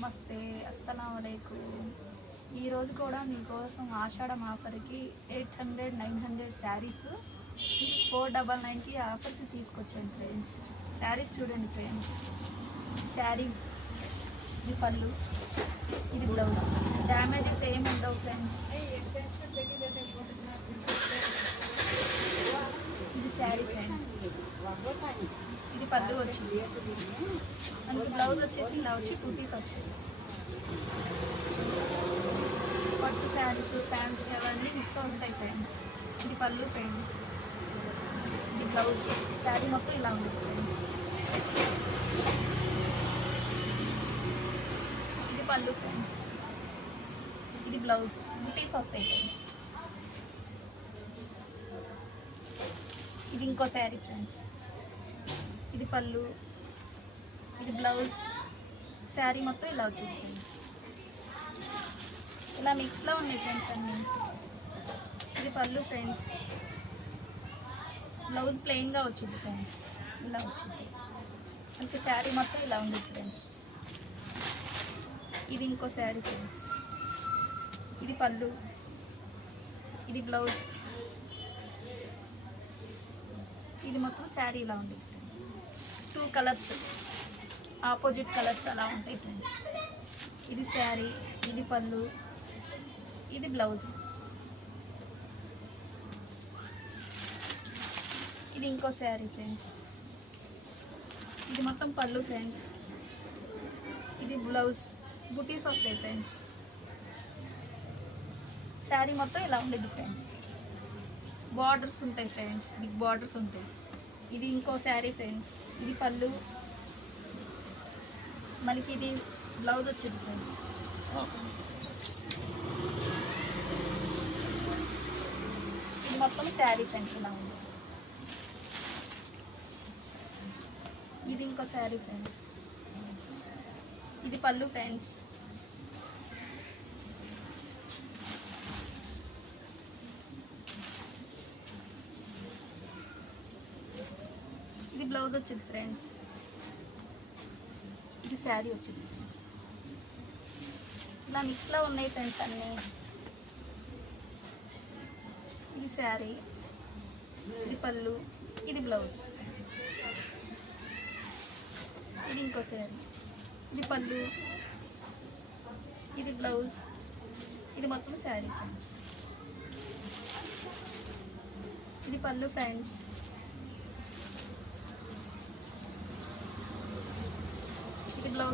నమస్తే, అస్సలాము అలైకుం. ఈరోజు కూడా మీకోసం ఆషాఢం ఆఫర్కి 800, 900 శారీస్ 499కి ఆఫర్కి తీసుకొచ్చాను ఫ్రెండ్స్. శారీస్ చూడండి ఫ్రెండ్స్. శారీ ఇది పళ్ళు, ఇది బ్లౌజ్. డ్యామేజెస్ ఏమి ఉండవు ఫ్రెండ్స్. ఇది శారీ ఫ్రెండ్స్. ఇది పళ్ళు వచ్చింది. మనకి బ్లౌజ్ వచ్చేసి ఇలా వచ్చి 2 పీస్ వస్తాయి. పట్టు శారీస్, ప్యాంట్స్ అవన్నీ మిక్స్ ఉంటాయి ఫ్రెండ్స్. ఇది పళ్ళు ఫ్రెండ్స్, ఇది బ్లౌజ్. శారీ మొత్తం ఇలా ఉంది ఫ్రెండ్స్. ఇది పళ్ళు ఫ్రెండ్స్, ఇది బ్లౌజ్. బుటీస్ వస్తాయి ఫ్రెండ్స్. ఇది ఇంకో శారీ ఫ్రెండ్స్. ఇది పళ్ళు, ఇది బ్లౌజ్. శారీ మొత్తం ఇలా వచ్చింది ఫ్రెండ్స్. ఇలా మిక్స్లో ఉన్నాయి ఫ్రెండ్స్ అన్నీ. ఇది పళ్ళు ఫ్రెండ్స్, బ్లౌజ్ ప్లెయిన్గా వచ్చింది ఫ్రెండ్స్. ఇలా వచ్చింది మనకి. శారీ మొత్తం ఇలా ఉంది ఫ్రెండ్స్. ఇది ఇంకో శారీ ఫ్రెండ్స్. ఇది పళ్ళు, ఇది బ్లౌజ్. ఇది మొత్తం శారీ ఇలా ఉంది. 2 కలర్స్, ఆపోజిట్ కలర్స్ అలా ఉంటాయి ఫ్రెండ్స్. ఇది శారీ, ఇది పళ్ళు, ఇది బ్లౌజ్. ఇది ఇంకో శారీ ఫ్రెండ్స్. ఇది మొత్తం పళ్ళు ఫ్రెండ్స్, ఇది బ్లౌజ్. బుటీస్ వస్తాయి ఫ్రెండ్స్. శారీ మొత్తం ఇలా ఉండేది ఫ్రెండ్స్. బార్డర్స్ ఉంటాయి ఫ్రెండ్స్, బిగ్ బార్డర్స్ ఉంటాయి. ఇది ఇంకో శారీ ఫ్రెండ్స్. ఇది పళ్ళు, మనకి ఇది బ్లౌజ్ వచ్చింది ఫ్రెండ్స్. ఇది మొత్తం శారీ ఫ్రెండ్స్ ఇలా ఉంది. ఇది ఇంకో శారీ ఫ్రెండ్స్. ఇది పళ్ళు ఫ్రెండ్స్. ఇది బ్లౌజ్ వచ్చింది ఫ్రెండ్స్. ఇది శారీ వచ్చింది ఫ్రెండ్స్. ఇలా మిక్స్లో ఉన్నాయి ఫ్రెండ్స్ అన్నీ. ఇది శారీ, ఇది పళ్ళు, ఇది బ్లౌజ్. ఇది ఇంకో శారీ. ఇది పళ్ళు, ఇది బ్లౌజ్. ఇది మొత్తం శారీ ఫ్రెండ్స్. ఇది పళ్ళు ఫ్రెండ్స్, ఇది బ్లౌజ్.